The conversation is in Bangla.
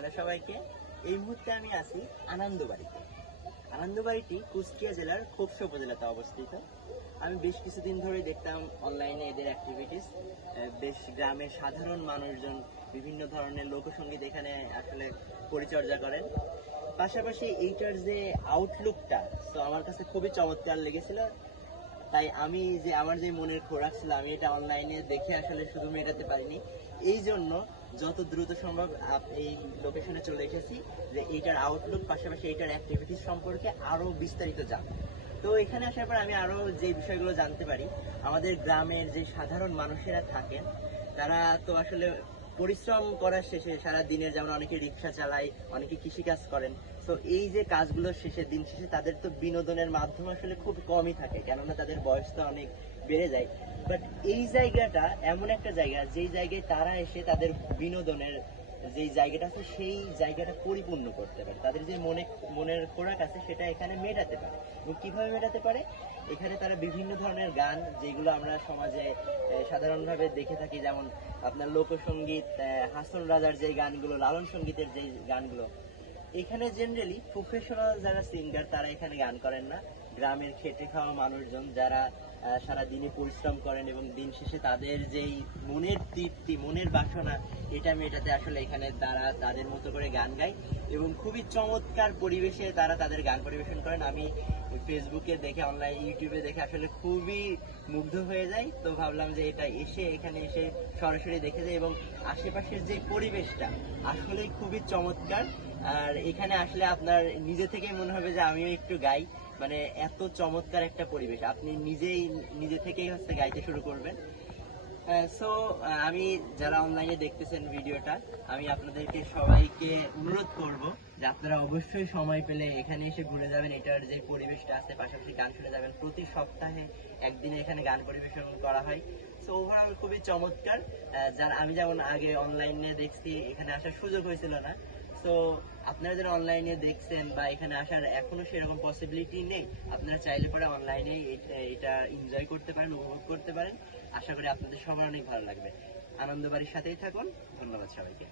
হ্যালো সবাইকে। এই মুহূর্তে আমি আছি আনন্দবাড়িতে। আনন্দবাড়িটি কুষ্টিয়া জেলার খোকসা উপজেলাতে অবস্থিত। আমি বেশ কিছুদিন ধরে দেখতাম অনলাইনে এদের অ্যাক্টিভিটিস। বেশ গ্রামের সাধারণ মানুষজন বিভিন্ন ধরনের লোকসঙ্গীত এখানে আসলে পরিচর্যা করেন। পাশাপাশি এইটার যে আউটলুকটা তো আমার কাছে খুবই চমৎকার লেগেছিল। তাই আমি যে আমার যে মনের খোরাক ছিল আমি এটা অনলাইনে দেখে আসলে শুধু মেটাতে পারিনি। এই জন্য যত দ্রুত সম্ভব এই লোকেশনে চলে এসেছি যে এইটার আউটলুক পাশাপাশি এইটার অ্যাক্টিভিটিস সম্পর্কে আরো বিস্তারিত জানবো। তো এখানে আসার পর আমি আরো যে বিষয়গুলো জানতে পারি, আমাদের গ্রামের যে সাধারণ মানুষেরা থাকেন তারা তো আসলে পরিশ্রম করার শেষে সারা দিনের, যেমন অনেকে রিক্সা চালায়, অনেকে কৃষিকাজ করেন। তো এই যে কাজগুলোর শেষে দিন শেষে তাদের তো বিনোদনের মাধ্যম আসলে খুব কমই থাকে, কেননা তাদের বয়স তো অনেক বেড়ে যায়। বাট এই জায়গাটা এমন একটা জায়গা যেই জায়গায় তারা এসে তাদের বিনোদনের যেই জায়গাটা আছে সেই জায়গাটা পরিপূর্ণ করতে পারে, তাদের যে মনের খোরাক আছে সেটা এখানে মেটাতে পারে। এবং কিভাবে মেটাতে পারে, এখানে তারা বিভিন্ন ধরনের গান যেগুলো আমরা সমাজে সাধারণভাবে দেখে থাকি, যেমন আপনার লোকসঙ্গীত, হাসন রাজার যে গানগুলো, লালন সঙ্গীতের যে গানগুলো, এখানে জেনারেলি প্রফেশনাল যারা সিঙ্গার তারা এখানে গান করেন না। গ্রামের খেটে খাওয়া মানুষজন যারা সারা দিনে পরিশ্রম করেন এবং দিন শেষে তাদের যেই মনের তৃপ্তি, মনের বাসনা, এটা মেটাতে আসলে এখানে তারা তাদের মতো করে গান গায় এবং খুবই চমৎকার পরিবেশে তারা তাদের গান পরিবেশন করেন। আমি ফেসবুকে দেখে, অনলাইন ইউটিউবে দেখে আসলে খুবই মুগ্ধ হয়ে যাই। তো ভাবলাম যে এটা এখানে এসে সরাসরি দেখে যাই এবং আশেপাশের যে পরিবেশটা আসলে খুবই চমৎকার। আর এখানে আসলে আপনার নিজে থেকেই মনে হবে যে আমিও একটু গাই, মানে এত চমৎকার একটা পরিবেশ, আপনি নিজে থেকেই গাইতে শুরু করবেন। সো আমি যারা অনলাইনে দেখতেছেন ভিডিওটা, আমি আপনাদেরকে সবাইকে অনুরোধ করব যে আপনারা অবশ্যই সময় পেলে এখানে এসে ঘুরে যাবেন। এটার যে পরিবেশটা আছে, পাশাপাশি গান শুনে যাবেন। প্রতি সপ্তাহে একদিনে এখানে গান পরিবেশন করা হয়। সো ওভারঅল খুবই চমৎকার। যারা আমি যেমন আগে অনলাইনে দেখছি, এখানে আসার সুযোগ হয়েছিল না। তো আপনারা যারা অনলাইনে দেখছেন বা এখানে আসার এখনো সেরকম পসিবিলিটি নেই, আপনারা চাইলে পরে অনলাইনে এটা এনজয় করতে পারেন, উপভোগ করতে পারেন। আশা করি আপনাদের সবার অনেক ভালো লাগবে। আনন্দবাড়ির সাথেই থাকুন। ধন্যবাদ সবাইকে।